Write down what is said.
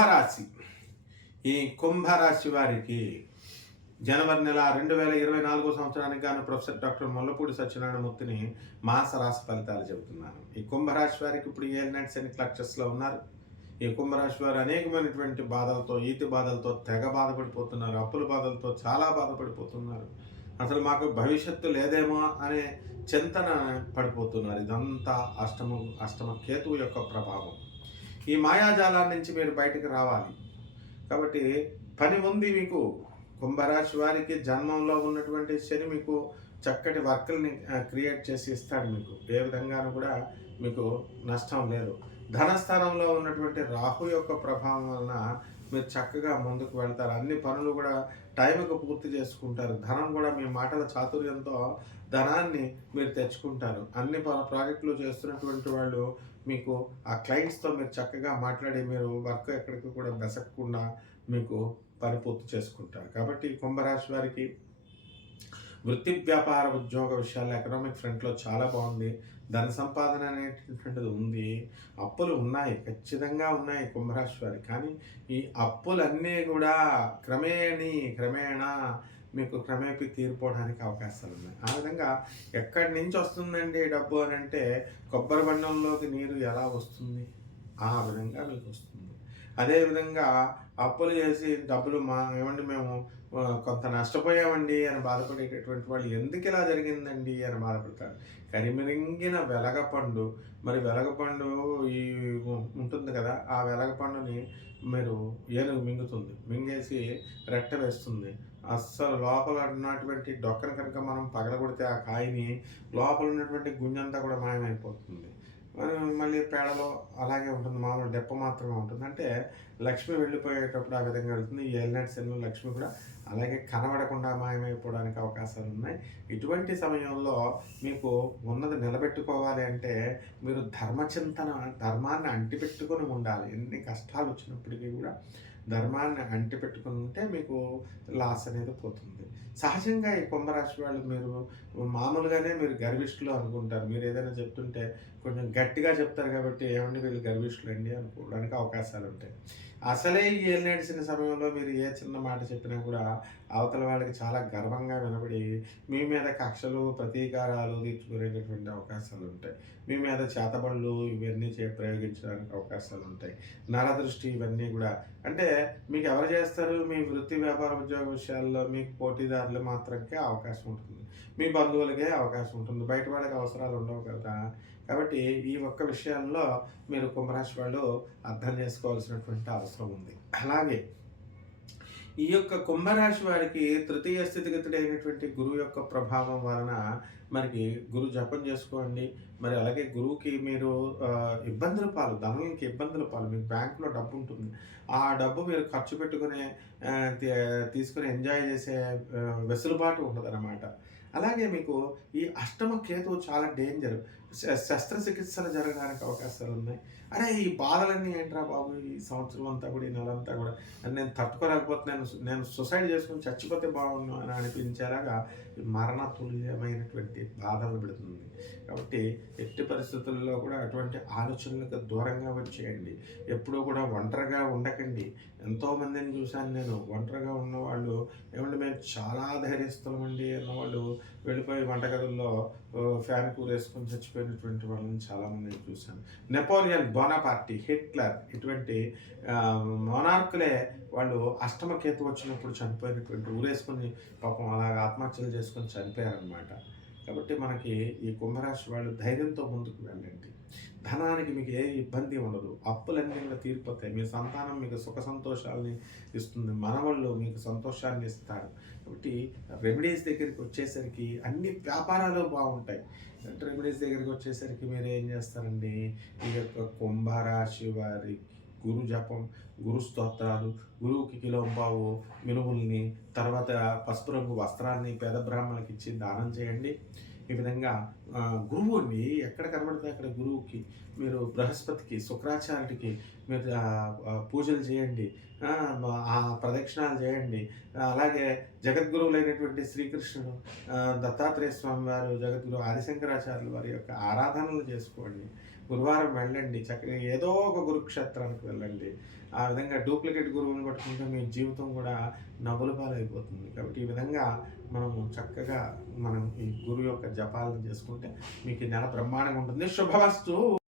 కుంభరాశి. ఈ కుంభరాశి వారికి జనవరి నెల 2024 సంవత్సరానికి గాను ప్రొఫెసర్ డాక్టర్ ముల్లపూడి సత్యనారాయణమూర్తిని మాస రాశి ఫలితాలు చెబుతున్నాను. ఈ కుంభరాశి వారికి ఇప్పుడు ఏలినాటి శని క్లక్షస్లో ఉన్నారు. ఈ కుంభరాశి వారు అనేకమైనటువంటి బాధలతో, ఈతి బాధలతో తెగ బాధపడిపోతున్నారు. అప్పుల బాధలతో చాలా బాధపడిపోతున్నారు. అసలు మాకు భవిష్యత్తు లేదేమో అనే చింతన పడిపోతున్నారు. ఇదంతా అష్టమ కేతువు యొక్క ప్రభావం. ఈ మాయాజాలాన్ని నుంచి మీరు బయటకు రావాలి. కాబట్టి పని ఉంది మీకు. కుంభరాశి వారికి జన్మంలో ఉన్నటువంటి శని మీకు చక్కటి వర్కుల్ని క్రియేట్ చేసి ఇస్తాడు. మీకు ఏ విధంగానూ కూడా మీకు నష్టం లేదు. ధనస్థానంలో ఉన్నటువంటి రాహు యొక్క ప్రభావం వలన మీరు చక్కగా ముందుకు వెళ్తారు. అన్ని పనులు కూడా టైంకి పూర్తి చేసుకుంటారు. ధనం కూడా మీ మాటల చాతుర్యంతో ధనాన్ని మీరు తెచ్చుకుంటారు. అన్ని ప్రాజెక్టులు చేస్తున్నటువంటి వాళ్ళు మీకు ఆ క్లయింట్స్తో మీరు చక్కగా మాట్లాడి మీరు వర్క్ ఎక్కడికి కూడా బెసక్కకుండా మీకు పని పూర్తి చేసుకుంటారు. కాబట్టి కుంభరాశి వారికి వృత్తి, వ్యాపార, ఉద్యోగ విషయాల్లో ఎకనామిక్ ఫ్రంట్లో చాలా బాగుంది. ధన సంపాదన అనేటటువంటిది ఉంది. అప్పులు ఉన్నాయి, ఖచ్చితంగా ఉన్నాయి కుంభరాశి వారికి. కానీ ఈ అప్పులన్నీ కూడా క్రమేణా మీకు క్రమేపీ తీరిపోవడానికి అవకాశాలు ఉన్నాయి. ఆ విధంగా ఎక్కడి నుంచి వస్తుందండి డబ్బు అని అంటే, కొబ్బరి బండంలోకి నీరు ఎలా వస్తుంది ఆ విధంగా మీకు వస్తుంది. అదేవిధంగా అప్పులు చేసి డబ్బులు ఏమండి మేము కొంత నష్టపోయామండి అని బాధపడేటటువంటి వాళ్ళు ఎందుకు ఇలా జరిగిందండి అని బాధపడతారు. కరిమిరింగిన వెలగపండు, మరి వెలగపండు ఈ ఉంటుంది కదా, ఆ వెలగపండుని మీరు ఏనుగు మింగుతుంది, మింగేసి రెట్ట వేస్తుంది. అస్సలు లోపల ఉన్నటువంటి డొక్కను కనుక మనం పగలగొడితే ఆ కాయని లోపల ఉన్నటువంటి గుంజంతా కూడా మాయమైపోతుంది. మళ్ళీ పేడలో అలాగే ఉంటుంది, మామూలు దెప్ప మాత్రమే ఉంటుంది. అంటే లక్ష్మి వెళ్ళిపోయేటప్పుడు ఆ విధంగా వెళ్తుంది. ఈ ఏలినాటి శనిలో లక్ష్మి కూడా అలాగే కనబడకుండా మాయమైపోవడానికి అవకాశాలు ఉన్నాయి. ఇటువంటి సమయంలో మీకు ఉన్నది నిలబెట్టుకోవాలి అంటే మీరు ధర్మాన్ని అంటిపెట్టుకొని ఉండాలి. ఎన్ని కష్టాలు వచ్చినప్పటికీ కూడా ధర్మాన్ని అంటిపెట్టుకుని ఉంటే మీకు లాస్ అనేది పోతుంది. సహజంగా ఈ కుంభరాశి వాళ్ళు మీరు మామూలుగానే మీరు గర్విష్ఠులు అనుకుంటారు. మీరు ఏదైనా చెప్తుంటే కొంచెం గట్టిగా చెప్తారు కాబట్టి ఏమండి వీళ్ళు గర్విష్ఠులు అండి అనుకోవడానికి అవకాశాలు ఉంటాయి. అసలే ఈ ఏలినాటి సమయంలో మీరు ఏ చిన్న మాట చెప్పినా కూడా అవతల వాళ్ళకి చాలా గర్వంగా వినబడి మీ మీద కక్షలు, ప్రతీకారాలు తీర్చుకునేటటువంటి అవకాశాలు ఉంటాయి. మీ మీద చేతబడులు ఇవన్నీ ప్రయోగించడానికి అవకాశాలు ఉంటాయి. నరదృష్టి ఇవన్నీ కూడా అంటే మీకు ఎవరు చేస్తారు? మీ వృత్తి, వ్యాపార, ఉద్యోగ విషయాల్లో మీకు పోటీదారులు మాత్రమే అవకాశం ఉంటుంది. మీ బంధువులకే అవకాశం ఉంటుంది. బయట వాళ్ళకి అవసరాలు ఉండవు కదా. కాబట్టి ఈ ఒక్క విషయాల్లో మీరు కుంభరాశి వాళ్ళు అర్థం చేసుకోవాల్సినటువంటి అవసరం ఉంది. అలాగే ఈ యొక్క కుంభరాశి వారికి తృతీయ స్థితిగతుడైనటువంటి గురువు యొక్క ప్రభావం వలన మనకి గురు జపం చేసుకోండి. మరి అలాగే గురువుకి మీరు ఇబ్బందుల పాలు, ధనానికి ఇబ్బందుల పాలు. మీకు బ్యాంకులో డబ్బు ఉంటుంది, ఆ డబ్బు మీరు ఖర్చు పెట్టుకునే తీసుకుని ఎంజాయ్ చేసే వెసులుబాటు ఉండదన్నమాట. అలాగే మీకు ఈ అష్టమ కేతువు చాలా డేంజర్. శస్త్రచికిత్సలు జరగడానికి అవకాశాలు ఉన్నాయి. అరే ఈ బాధలన్నీ ఏంట్రా బాబు, ఈ సంవత్సరం అంతా కూడా, ఈ నెలంతా కూడా నేను తట్టుకోలేకపోతున్నాను, నేను సూసైడ్ చేసుకుని చచ్చిపోతే బాగుండు అని అనిపించేలాగా మరణ తుల్యమైనటువంటి బాధలు పెడుతుంది. కాబట్టి ఎట్టి పరిస్థితుల్లో కూడా అటువంటి ఆలోచనలకు దూరంగా వచ్చేయండి. ఎప్పుడూ కూడా ఒంటరిగా ఉండకండి. ఎంతోమందిని చూశాను నేను. ఒంటరిగా ఉన్నవాళ్ళు ఏమంటే మేము చాలా ధైర్యస్తులమండి అన్నవాళ్ళు వెళ్ళిపోయి వంటగదుల్లో ఫ్యాన్ కూరేసుకొని చచ్చిపోయినటువంటి వాళ్ళని చాలామందిని చూశాను. నెపోలియన్ బోనాపార్టీ, హిట్లర్ ఇటువంటి మొనార్కులే వాళ్ళు అష్టమ కేతు వచ్చినప్పుడు చనిపోయినటువంటి, ఊరేసుకొని పాపం అలాగ ఆత్మహత్యలు చేసుకొని చనిపోయారనమాట. కాబట్టి మనకి ఈ కుంభరాశి వాళ్ళు ధైర్యంతో ముందుకు వెళ్ళండి. ధనానికి మీకు ఏ ఇబ్బంది ఉండదు. అప్పులన్నీ కూడా తీరిపోతాయి. మీ సంతానం మీకు సుఖ సంతోషాలని ఇస్తుంది. మనవాళ్ళు మీకు సంతోషాన్ని ఇస్తారు. కాబట్టి రెమెడీస్ దగ్గరికి వచ్చేసరికి అన్ని వ్యాపారాలు బాగుంటాయి. రెమెడీస్ దగ్గరికి వచ్చేసరికి మీరు ఏం చేస్తారండి, ఈ యొక్క కుంభరాశి వారి గురు జపం, గురు స్తోత్రాలు, గురువుకి కిలోంపావు మినుముల్ని, తర్వాత పసుపు రంగు వస్త్రాన్ని పేద బ్రాహ్మణులకి ఇచ్చి దానం చేయండి. ఈ విధంగా గురువు అండి ఎక్కడ కనబడితే అక్కడ గురువుకి మీరు బృహస్పతికి, శుక్రాచార్యుడికి మీరు పూజలు చేయండి, ఆ ప్రదక్షిణాలు చేయండి. అలాగే జగద్గురువులైనటువంటి శ్రీకృష్ణుడు, దత్తాత్రేయ స్వామి వారు, జగద్గురు ఆదిశంకరాచార్యుల వారి యొక్క ఆరాధనలు చేసుకోండి. గురువారం వెళ్ళండి, చక్కగా ఏదో ఒక గురుక్షేత్రానికి వెళ్ళండి. ఆ విధంగా డూప్లికేట్ గురువుని పట్టుకుంటే మీ జీవితం కూడా నవ్వుల పాలైపోతుంది. కాబట్టి ఈ విధంగా మనము చక్కగా మనం ఈ గురువు యొక్క జపాలను చేసుకుంటే మీకు ఈ నెల బ్రహ్మాండంగా ఉంటుంది. శుభమస్తు.